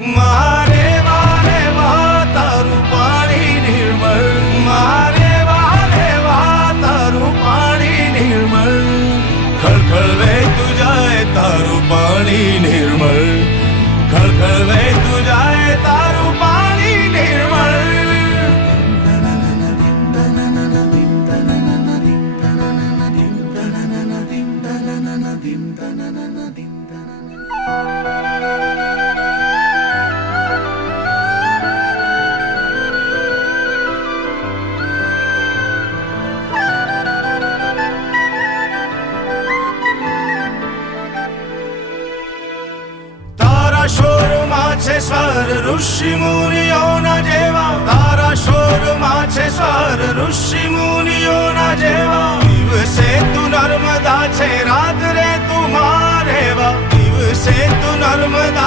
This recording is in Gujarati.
મારે વારે વાહ તારું પાણી નિર્મળ, મારે વારે વાહ તારું પાણી નિર્મળ, ખળખળ વહેતું જાય તારું પાણી નિર્મળ, ખળખળ વહેતું જાય તારું પાણી નિર્મળ. તારા શોરમાં છે સ્વર ઋષિ મુનિઓના જેવા, તારા શોરમાં છે સ્વર ઋષિ મુનિઓના જેવા. દિવસે તું નર્મદા છે, રાત્રે તું મારેવા, દિવસે તું નર્મદા